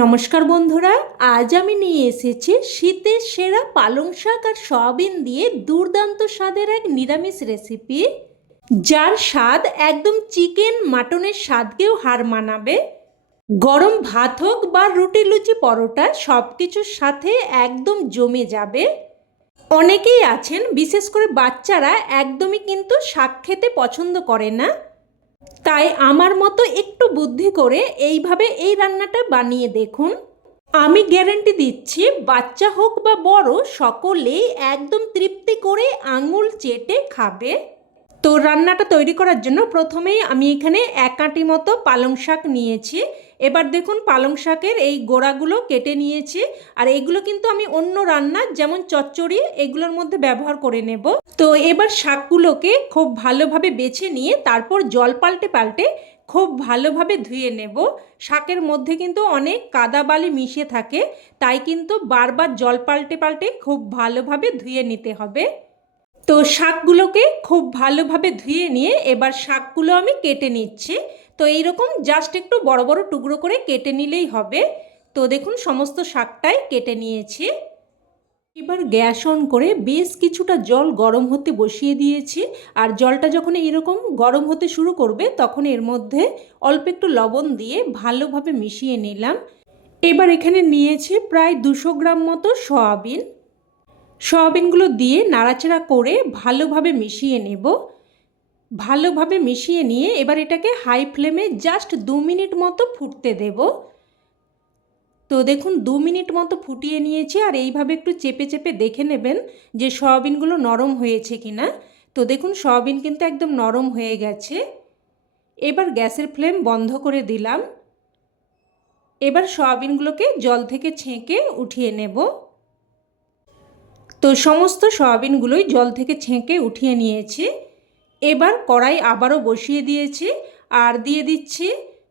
নমস্কার বন্ধুরা, আজ আমি নিয়ে এসেছি শীতের সেরা পালং শাক আর সয়াবিন দিয়ে দুর্দান্ত স্বাদের এক নিরামিষ রেসিপি যার স্বাদ একদম চিকেন মাটনের স্বাদকেও হার মানাবে। গরম ভাত হোক বা রুটি লুচি পরোটা সব কিছুর সাথে একদম জমে যাবে। অনেকেই আছেন, বিশেষ করে বাচ্চারা, একদমই কিন্তু শাক খেতে পছন্দ করে না। তাই আমার মতো একটু বুদ্ধি করে এইভাবে এই রান্নাটা বানিয়ে দেখুন। আমি গ্যারেন্টি দিচ্ছি, বাচ্চা হোক বা বড়, সকলেই একদম তৃপ্তি করে আঙুল চেটে খাবে। তো রান্নাটা তৈরি করার জন্য প্রথমেই আমি এখানে এক আঁটি মতো পালং শাক নিয়েছি। এবার দেখুন পালং শাকের এই গোড়াগুলো কেটে নিয়েছি, আর এগুলো কিন্তু আমি অন্য রান্নার যেমন চচ্চড়ি এগুলোর মধ্যে ব্যবহার করে নেব। তো এবার শাকগুলোকে খুব ভালোভাবে বেছে নিয়ে তারপর জল পাল্টে পাল্টে খুব ভালোভাবে ধুয়ে নেব। শাকের মধ্যে কিন্তু অনেক কাদা বালি মিশে থাকে, তাই কিন্তু বারবার জল পাল্টে পাল্টে খুব ভালোভাবে ধুয়ে নিতে হবে। তো শাকগুলোকে খুব ভালোভাবে ধুয়ে নিয়ে এবার শাকগুলো আমি কেটে নিচ্ছি। তো এইরকম জাস্ট একটু বড় বড় টুকরো করে কেটে নিলেই হবে। তো দেখুন সমস্ত শাকটাই কেটে নিয়েছি। এবার গ্যাস অন করে বেশ কিছুটা জল গরম হতে বসিয়ে দিয়েছি। আর জলটা যখন এরকম গরম হতে শুরু করবে, তখন এর মধ্যে অল্প একটু লবণ দিয়ে ভালোভাবে মিশিয়ে নিলাম। এবার এখানে নিয়েছি প্রায় দুশো গ্রাম মতো সয়াবিন। সয়াবিনগুলো দিয়ে নাড়াচাড়া করে ভালোভাবে মিশিয়ে নেব। ভালোভাবে মিশিয়ে নিয়ে এবার এটাকে হাই ফ্লেমে জাস্ট দু মিনিট মতো ফুটতে দেব। তো দেখুন, দু মিনিট মতো ফুটিয়ে নিয়েছি আর এইভাবে একটু চেপে চেপে দেখে নেবেন যে সয়াবিনগুলো নরম হয়েছে কি না তো দেখুন, সয়াবিন কিন্তু একদম নরম হয়ে গেছে। এবার গ্যাসের ফ্লেম বন্ধ করে দিলাম। এবার সয়াবিনগুলোকে জল থেকে ছেঁকে উঠিয়ে নেব। তো সমস্ত সয়াবিনগুলোই জল থেকে ছেঁকে উঠিয়ে নিয়েছি। এবার কড়াই আবারও বসিয়ে দিয়েছি আর দিয়ে দিচ্ছি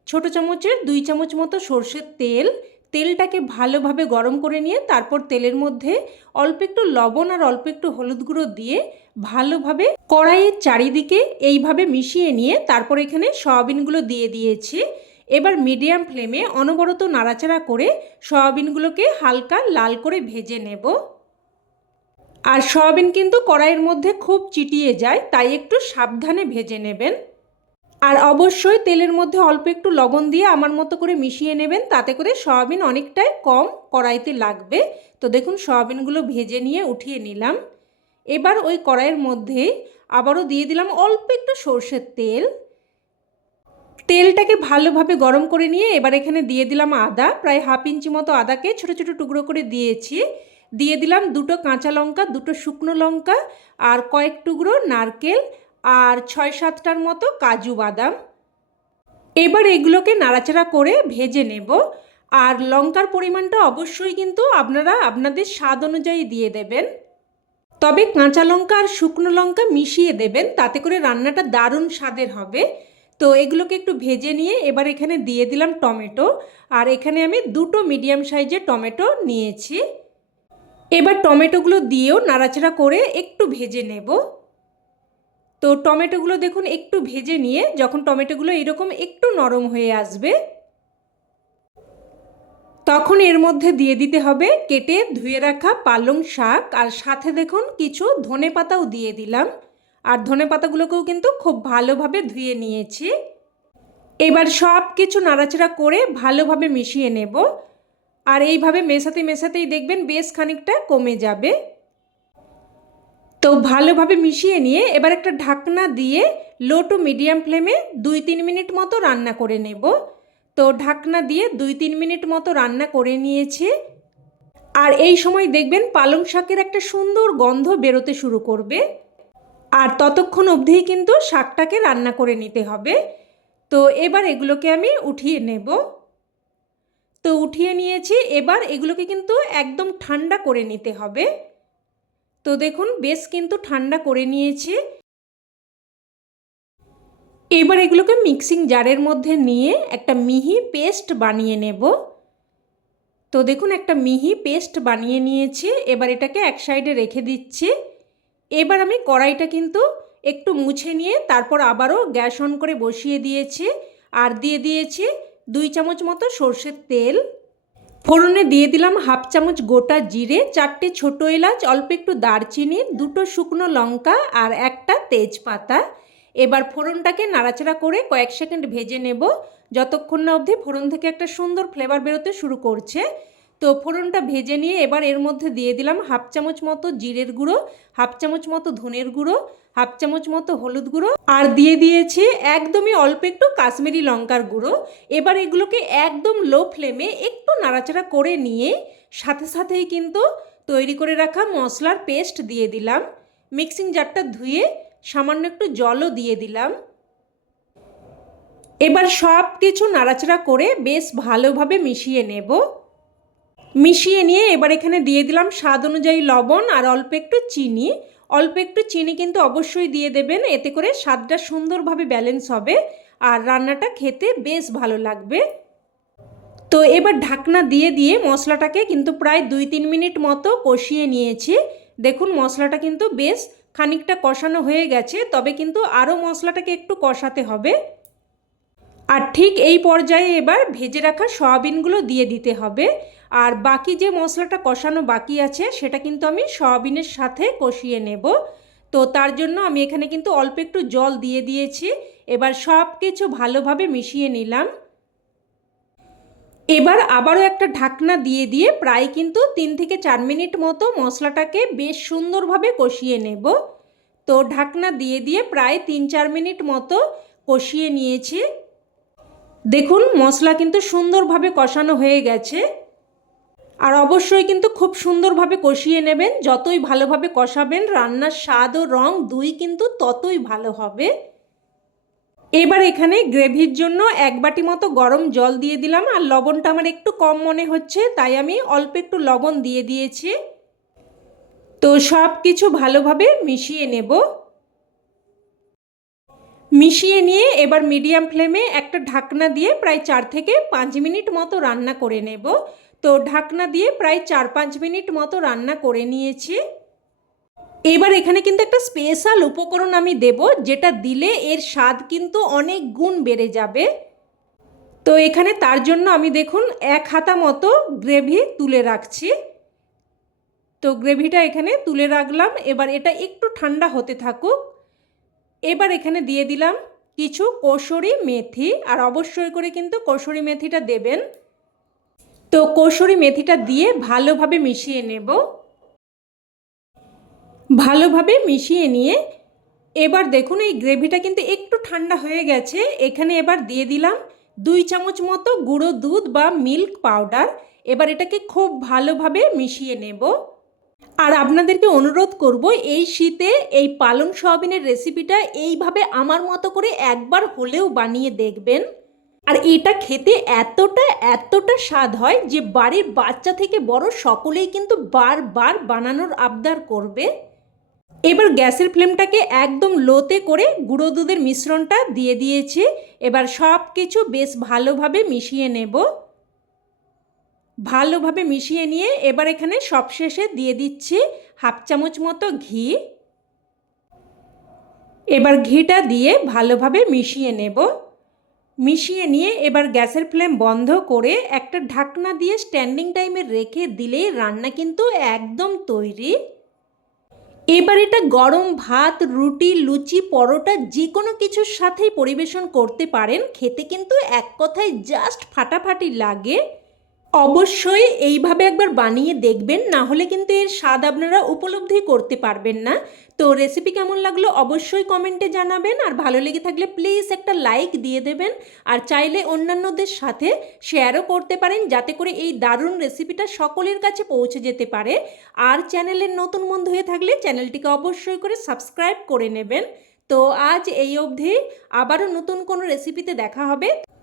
ছোটো চামচের দুই চামচ মতো সর্ষের তেল। তেলটাকে ভালোভাবে গরম করে নিয়ে তারপর তেলের মধ্যে অল্প একটু লবণ আর অল্প একটু হলুদ গুঁড়ো দিয়ে ভালোভাবে কড়াইয়ের চারিদিকে এইভাবে মিশিয়ে নিয়ে তারপর এখানে সয়াবিনগুলো দিয়ে দিয়েছি। এবার মিডিয়াম ফ্লেমে অনবরত নাড়াচাড়া করে সয়াবিনগুলোকে হালকা লাল করে ভেজে নেব। আর সয়াবিন কিন্তু কড়াইয়ের মধ্যে খুব চিটিয়ে যায়, তাই একটু সাবধানে ভেজে নেবেন। আর অবশ্যই তেলের মধ্যে অল্প একটু লবণ দিয়ে আমার মতো করে মিশিয়ে নেবেন, তাতে করে সয়াবিন অনেকটাই কম কড়াইতে লাগবে। তো দেখুন, সয়াবিনগুলো ভেজে নিয়ে উঠিয়ে নিলাম। এবার ওই কড়াইয়ের মধ্যে আবারও দিয়ে দিলাম অল্প একটু সর্ষের তেল। তেলটাকে ভালোভাবে গরম করে নিয়ে এবার এখানে দিয়ে দিলাম আদা, প্রায় হাফ ইঞ্চি মতো আদাকে ছোটো ছোটো টুকরো করে দিয়েছি। দিয়ে দিলাম দুটো কাঁচা লঙ্কা, দুটো শুকনো লঙ্কা আর কয়েক টুকরো নারকেল আর ছয় সাতটার মতো কাজু বাদাম। এবার এগুলোকে নাড়াচাড়া করে ভেজে নেব। আর লঙ্কার পরিমাণটা অবশ্যই কিন্তু আপনারা আপনাদের স্বাদ অনুযায়ী দিয়ে দেবেন। তবে কাঁচা লঙ্কা আর শুকনো লঙ্কা মিশিয়ে দেবেন, তাতে করে রান্নাটা দারুণ স্বাদের হবে। তো এগুলোকে একটু ভেজে নিয়ে এবার এখানে দিয়ে দিলাম টমেটো। আর এখানে আমি দুটো মিডিয়াম সাইজের টমেটো নিয়েছি। এবার টমেটোগুলো দিয়েও নাড়াচাড়া করে একটু ভেজে নেব। তো টমেটোগুলো দেখুন একটু ভেজে নিয়ে যখন টমেটোগুলো এরকম একটু নরম হয়ে আসবে, তখন এর মধ্যে দিয়ে দিতে হবে কেটে ধুয়ে রাখা পালং শাক। আর সাথে দেখুন কিছু ধনে পাতাও দিয়ে দিলাম। আর ধনে পাতাগুলোকেও কিন্তু খুব ভালোভাবে ধুয়ে নিয়েছি। এবার সব কিছু নাড়াচাড়া করে ভালোভাবে মিশিয়ে নেব। আর এইভাবে মেশাতে মেশাতেই দেখবেন বেশ খানিকটা কমে যাবে। তো ভালোভাবে মিশিয়ে নিয়ে এবার একটা ঢাকনা দিয়ে লো টু মিডিয়াম ফ্লেমে দুই তিন মিনিট মতো রান্না করে নেব। তো ঢাকনা দিয়ে দুই তিন মিনিট মতো রান্না করে নিয়েছে। আর এই সময় দেখবেন পালং শাকের একটা সুন্দর গন্ধ বেরোতে শুরু করবে। আর ততক্ষণ অবধিই কিন্তু শাকটাকে রান্না করে নিতে হবে। তো এবার এগুলোকে আমি উঠিয়ে নেব। তো উঠিয়ে নিয়েছি। এবার এগুলোকে কিন্তু একদম ঠান্ডা করে নিতে হবে। তো দেখুন, বেশ কিন্তু ঠান্ডা করে নিয়েছি। এবার এগুলোকে মিক্সিং জারের মধ্যে নিয়ে একটা মিহি পেস্ট বানিয়ে নেব। তো দেখুন, একটা মিহি পেস্ট বানিয়ে নিয়েছি। এবার এটাকে এক সাইডে রেখে দিচ্ছি। এবার আমি কড়াইটা কিন্তু একটু মুছে নিয়ে তারপর আবারও গ্যাস অন করে বসিয়ে দিয়েছি। আর দিয়ে দিয়েছি দুই চামচ মতো সর্ষের তেল। ফোড়নে দিয়ে দিলাম হাফ চামচ গোটা জিরে, চারটে ছোট এলাচ, অল্প একটু দারচিনি, দুটো শুকনো লঙ্কা আর একটা তেজপাতা। এবার ফোড়নটাকে নাড়াচাড়া করে কয়েক সেকেন্ড ভেজে নেব। যতক্ষণ না অবধি ফোড়ন থেকে একটা সুন্দর ফ্লেভার বেরোতে শুরু করছে তো ফোড়নটা ভেজে নিয়ে এবার এর মধ্যে দিয়ে দিলাম হাফ চামচ মতো জিরের গুঁড়ো, হাফ চামচ মতো ধনের গুঁড়ো, হাফ চামচ মতো হলুদ গুঁড়ো আর দিয়ে দিয়েছি একদমই অল্প একটু কাশ্মীরি লঙ্কার গুঁড়ো। এবার এগুলোকে একদম লো ফ্লেমে একটু নাড়াচাড়া করে নিয়ে সাথে সাথেই কিন্তু তৈরি করে রাখা মশলার পেস্ট দিয়ে দিলাম। মিক্সিং জারটা ধুয়ে সামান্য একটু জলও দিয়ে দিলাম। এবার সব কিছু নাড়াচাড়া করে বেশ ভালোভাবে মিশিয়ে নেব। মিশিয়ে নিয়ে এবার এখানে দিয়ে দিলাম স্বাদ অনুযায়ী লবণ আর অল্প একটু চিনি। অল্প একটু চিনি কিন্তু অবশ্যই দিয়ে দেবেন, এতে করে স্বাদটা সুন্দরভাবে ব্যালেন্স হবে আর রান্নাটা খেতে বেশ ভালো লাগবে। তো এবার ঢাকনা দিয়ে দিয়ে মশলাটাকে কিন্তু প্রায় দুই তিন মিনিট মতো কষিয়ে নিয়েছি। দেখুন মশলাটা কিন্তু বেশ খানিকটা কষানো হয়ে গেছে, তবে কিন্তু আরও মশলাটাকে একটু কষাতে হবে। আর ঠিক এই পর্যায়ে এবার ভেজে রাখা সয়াবিনগুলো দিয়ে দিতে হবে। আর বাকি যে মশলাটা কষানো বাকি আছে, সেটা কিন্তু আমি সয়াবিনের সাথে কষিয়ে নেব। তো তার জন্য আমি এখানে কিন্তু অল্প একটু জল দিয়ে দিয়েছি। এবার সব কিছু ভালোভাবে মিশিয়ে নিলাম। এবার আবারও একটা ঢাকনা দিয়ে দিয়ে প্রায় কিন্তু তিন থেকে চার মিনিট মতো মশলাটাকে বেশ সুন্দরভাবে কষিয়ে নেব। তো ঢাকনা দিয়ে দিয়ে প্রায় তিন চার মিনিট মতো কষিয়ে নিয়েছি। দেখুন, মশলা কিন্তু সুন্দরভাবে কষানো হয়ে গেছে। আর অবশ্যই কিন্তু খুব সুন্দরভাবে কষিয়ে নেবেন। যতই ভালোভাবে কষাবেন, রান্নার স্বাদ ও রং দুই কিন্তু ততই ভালো হবে। এবার এখানে গ্রেভির জন্য এক বাটি মতো গরম জল দিয়ে দিলাম। আর লবণটা আমার একটু কম মনে হচ্ছে, তাই আমি অল্প একটু লবণ দিয়ে দিয়েছি। তো সব কিছু ভালোভাবে মিশিয়ে নেব। মিশিয়ে নিয়ে এবার মিডিয়াম ফ্লেমে একটা ঢাকনা দিয়ে প্রায় চার থেকে পাঁচ মিনিট মতো রান্না করে নেব। তো ঢাকনা দিয়ে প্রায় চার পাঁচ মিনিট মতো রান্না করে নিয়েছি। এবার এখানে কিন্তু একটা স্পেশাল উপকরণ আমি দেব, যেটা দিলে এর স্বাদ কিন্তু অনেক গুণ বেড়ে যাবে। তো এখানে তার জন্য আমি দেখুন এক হাতা মতো গ্রেভি তুলে রাখছি। তো গ্রেভিটা এখানে তুলে রাখলাম। এবার এটা একটু ঠান্ডা হতে থাকুক। এবার এখানে দিয়ে দিলাম কিছু কসুরি মেথি, আর অবশ্যই করে কিন্তু কসুরি মেথিটা দেবেন। তো কসুরি মেথিটা দিয়ে ভালোভাবে মিশিয়ে নেব। ভালোভাবে মিশিয়ে নিয়ে এবার দেখুন এই গ্রেভিটা কিন্তু একটু ঠান্ডা হয়ে গেছে। এখানে এবার দিয়ে দিলাম দুই চামচ মতো গুঁড়ো দুধ বা মিল্ক পাউডার। এবার এটাকে খুব ভালোভাবে মিশিয়ে নেব। আর আপনাদেরকে অনুরোধ করব, এই শীতে এই পালং সয়াবিনের রেসিপিটা এইভাবে আমার মতো করে একবার হলেও বানিয়ে দেখবেন। আর এটা খেতে এতটা এতটা স্বাদ হয় যে বাড়ির বাচ্চা থেকে বড় সকলেই কিন্তু বারবার বানানোর আবদার করবে। এবার গ্যাসের ফ্লেমটাকে একদম লোতে করে গুঁড়ো দুধের মিশ্রণটা দিয়ে দিয়েছি। এবার সব কিছু বেশ ভালোভাবে মিশিয়ে নেব। ভালোভাবে মিশিয়ে নিয়ে এবার এখানে সবশেষে দিয়ে দিচ্ছি হাফ চামচ মতো ঘি। এবার ঘিটা দিয়ে ভালোভাবে মিশিয়ে নেব। মিশিয়ে নিয়ে এবার গ্যাসের ফ্লেম বন্ধ করে একটা ঢাকনা দিয়ে স্ট্যান্ডিং টাইমে রেখে দিলেই রান্না কিন্তু একদম তৈরি। এবার এটা গরম ভাত, রুটি, লুচি, পরোটা যে কোনো কিছুর সাথেই পরিবেশন করতে পারেন। খেতে কিন্তু এক কথায় জাস্ট ফাটাফাটি লাগে। অবশ্যই এইভাবে একবার বানিয়ে দেখবেন, না হলে কিন্তু এর স্বাদ আপনারা উপলব্ধি করতে পারবেন না। তো রেসিপি কেমন লাগল অবশ্যই কমেন্টে জানাবেন, আর ভালো লেগে থাকলে প্লিজ একটা লাইক দিয়ে দেবেন, আর চাইলে অন্যান্যদের সাথে শেয়ারও করতে পারেন, যাতে করে এই দারুণ রেসিপিটা সকলের কাছে পৌঁছে যেতে পারে। আর চ্যানেলের নতুন বন্ধু হয়ে থাকলে চ্যানেলটিকে অবশ্যই করে সাবস্ক্রাইব করে নেবেন। তো আজ এই অবধি, আবারও নতুন কোনো রেসিপিতে দেখা হবে।